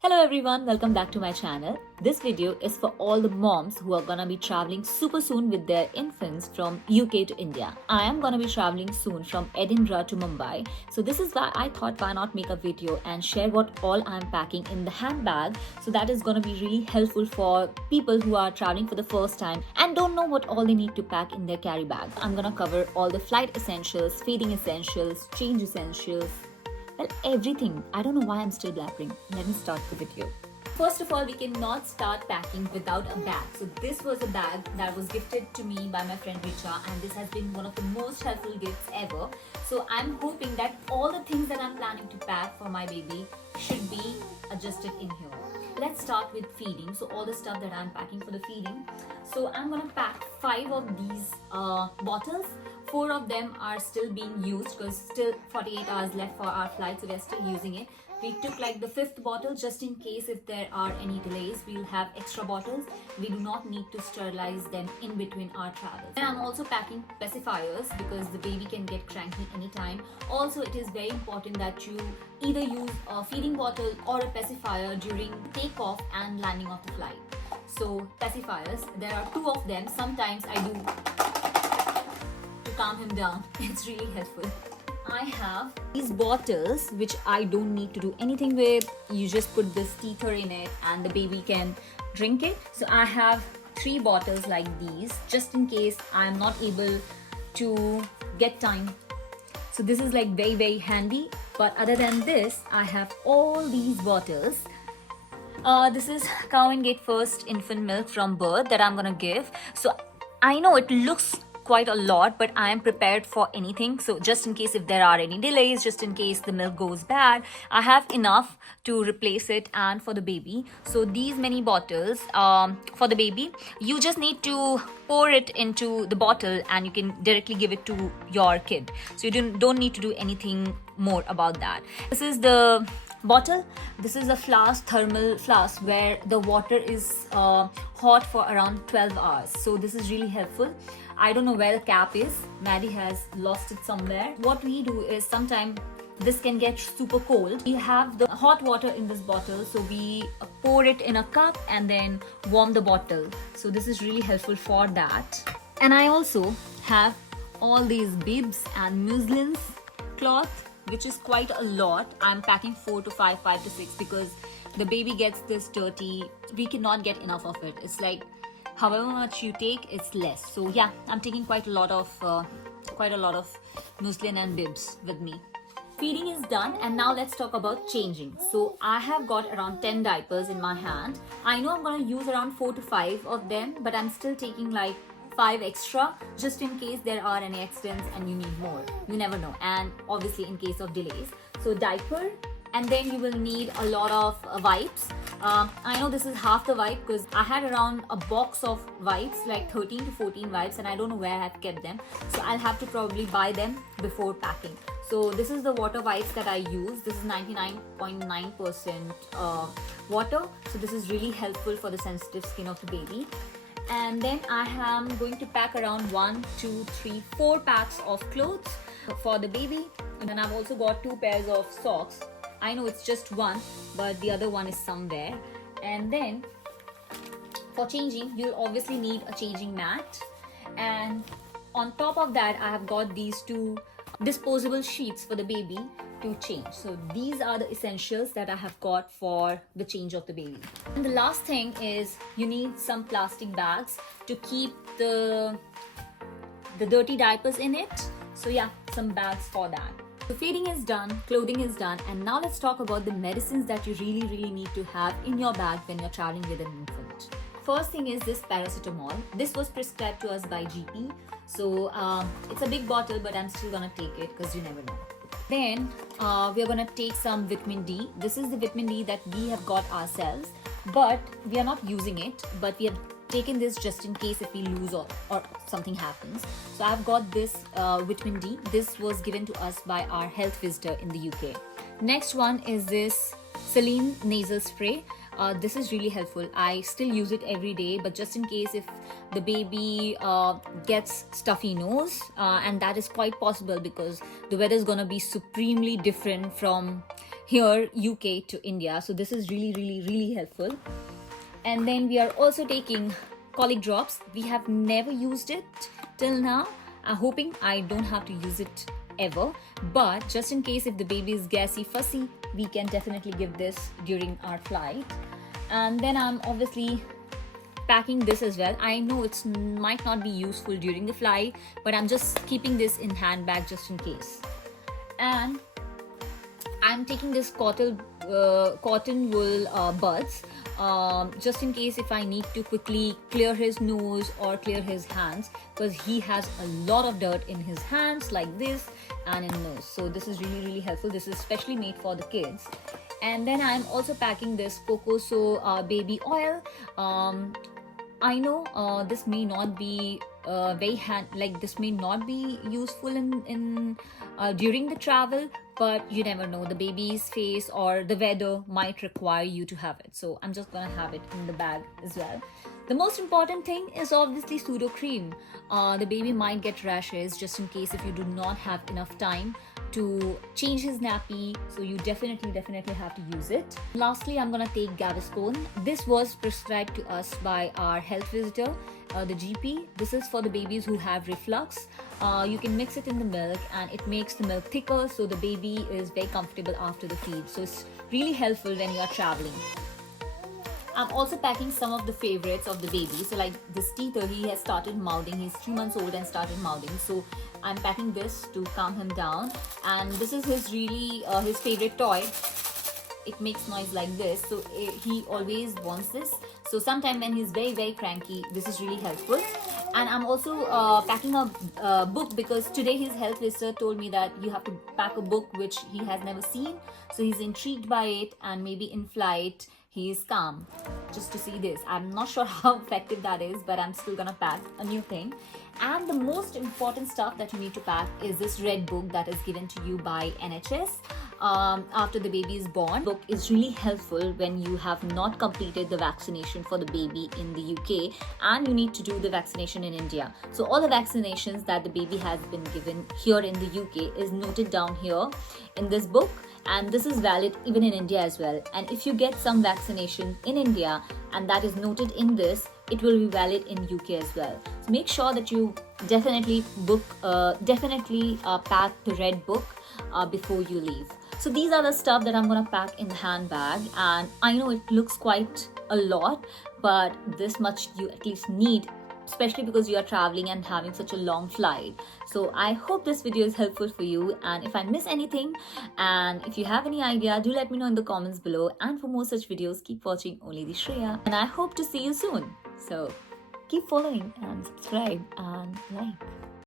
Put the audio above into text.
Hello everyone, welcome back to my channel. This video is for all the moms who are gonna be traveling super soon with their infants from UK to India. I am gonna be traveling soon from Edinburgh to Mumbai. So this is why I thought why not make a video and share what all I'm packing in the handbag. So that is gonna be really helpful for people who are traveling for the first time and don't know what all they need to pack in their carry bag. I'm gonna cover all the flight essentials, feeding essentials, change essentials, well, everything. I don't know why I'm still blabbering. Let me start the video. First of all, we cannot start packing without a bag. So this was a bag that was gifted to me by my friend Richa, and this has been one of the most helpful gifts ever. So I'm hoping that all the things that I'm planning to pack for my baby should be adjusted in here. Let's start with feeding. So all the stuff that I'm packing for the feeding. So I'm gonna pack 5 of these bottles. 4 of them are still being used because still 48 hours left for our flight, so we're still using it. We took like the 5th bottle just in case if there are any delays. We'll have extra bottles. We do not need to sterilize them in between our travels. And I'm also packing pacifiers because the baby can get cranky anytime. Also, it is very important that you either use a feeding bottle or a pacifier during takeoff and landing of the flight. So pacifiers, there are 2 of them. Sometimes I do calm him down. It's really helpful. I have these bottles which I don't need to do anything with. You just put this teether in it and the baby can drink it. So I have 3 bottles like these just in case I'm not able to get time. So this is like very handy. But other than this, I have all these bottles. This is Cow and Gate First infant milk from birth that I'm gonna give. So I know it looks quite a lot, but I am prepared for anything. So just in case if there are any delays, just in case the milk goes bad, I have enough to replace it and for the baby. So these many bottles for the baby, you just need to pour it into the bottle and you can directly give it to your kid. So you don't need to do anything more about that. This is the bottle. This is a flask, thermal flask, where the water is hot for around 12 hours. So this is really helpful. I don't know where the cap is. Maddie has lost it somewhere. What we do is sometimes this can get super cold. We have the hot water in this bottle, so we pour it in a cup and then warm the bottle. So this is really helpful for that. And I also have all these bibs and muslins cloth, which is quite a lot. I'm packing 4 to 5, 5 to 6 because the baby gets this dirty. We cannot get enough of it. It's like however much you take, it's less. So yeah, I'm taking quite a lot of muslin and bibs with me. Feeding is done, and now let's talk about changing. So I have got around 10 diapers in my hand. I know I'm gonna use around 4 to 5 of them, but I'm still taking like 5 extra just in case there are any accidents and you need more. You never know. And obviously in case of delays. So diaper, and then you will need a lot of wipes. I know this is half the wipe because I had around a box of wipes, like 13 to 14 wipes, and I don't know where I've kept them. So I'll have to probably buy them before packing. So this is the water wipes that I use. This is 99.9% water. So this is really helpful for the sensitive skin of the baby. And then I am going to pack around 1, 2, 3, 4 packs of clothes for the baby. And then I've also got 2 pairs of socks. I know it's just one, but the other one is somewhere. And then for changing, you'll obviously need a changing mat. And on top of that, I have got these 2 disposable sheets for the baby to change. So these are the essentials that I have got for the change of the baby. And the last thing is you need some plastic bags to keep the dirty diapers in it. So yeah, some bags for that. So feeding is done, clothing is done, and now let's talk about the medicines that you really need to have in your bag when you're traveling with an infant. First thing is this paracetamol. This was prescribed to us by GP. So it's a big bottle, but I'm still gonna take it because you never know. Then we're gonna take some vitamin D. This is the vitamin D that we have got ourselves, but we are not using it, but we have taken this just in case if we lose or something happens. So I've got this vitamin D. This was given to us by our health visitor in the UK. Next one is this saline nasal spray. This is really helpful. I still use it every day, but just in case if the baby gets stuffy nose, and that is quite possible because the weather is gonna be supremely different from here, UK to India. So this is really helpful. And then we are also taking colic drops. We have never used it till now. I'm hoping I don't have to use it ever, but just in case if the baby is gassy, fussy, we can definitely give this during our flight. And then I'm obviously packing this as well. I know it might not be useful during the flight, but I'm just keeping this in handbag just in case. And I'm taking this cotton wool buds, just in case if I need to quickly clear his nose or clear his hands, because he has a lot of dirt in his hands like this and in nose. So this is really helpful. This is especially made for the kids. And then I'm also packing this Cocoso baby oil. I know this may not be this may not be useful in during the travel, but you never know, the baby's face or the weather might require you to have it. So I'm just gonna have it in the bag as well. The most important thing is obviously pseudo cream. The baby might get rashes just in case if you do not have enough time to change his nappy, so you definitely have to use it. Lastly, I'm gonna take Gaviscon. This was prescribed to us by our health visitor, the GP. This is for the babies who have reflux. You can mix it in the milk and it makes the milk thicker, so the baby is very comfortable after the feed. So it's really helpful when you are traveling. I'm also packing some of the favorites of the baby. So like this teether, he has started mouthing. He's 3 months old and started mouthing. So I'm packing this to calm him down. And this is his his favorite toy. It makes noise like this. So he always wants this. So sometime when he's very cranky, this is really helpful. And I'm also packing a book, because today his health visitor told me that you have to pack a book which he has never seen. So he's intrigued by it, and maybe in flight he is calm just to see this. I'm not sure how effective that is, but I'm still gonna pack a new thing. And the most important stuff that you need to pack is this red book that is given to you by NHS after the baby is born. The book is really helpful when you have not completed the vaccination for the baby in the UK and you need to do the vaccination in India. So all the vaccinations that the baby has been given here in the UK is noted down here in this book, and this is valid even in India as well. And if you get some vaccination in India and that is noted in this, it will be valid in UK as well. So make sure that you definitely pack the red book before you leave. So these are the stuff that I'm gonna pack in the handbag, and I know it looks quite a lot, but this much you at least need, especially because you are traveling and having such a long flight. So I hope this video is helpful for you, and if I miss anything and if you have any idea, do let me know in the comments below. And for more such videos, keep watching Only the Shreya, and I hope to see you soon. So keep following and subscribe and like.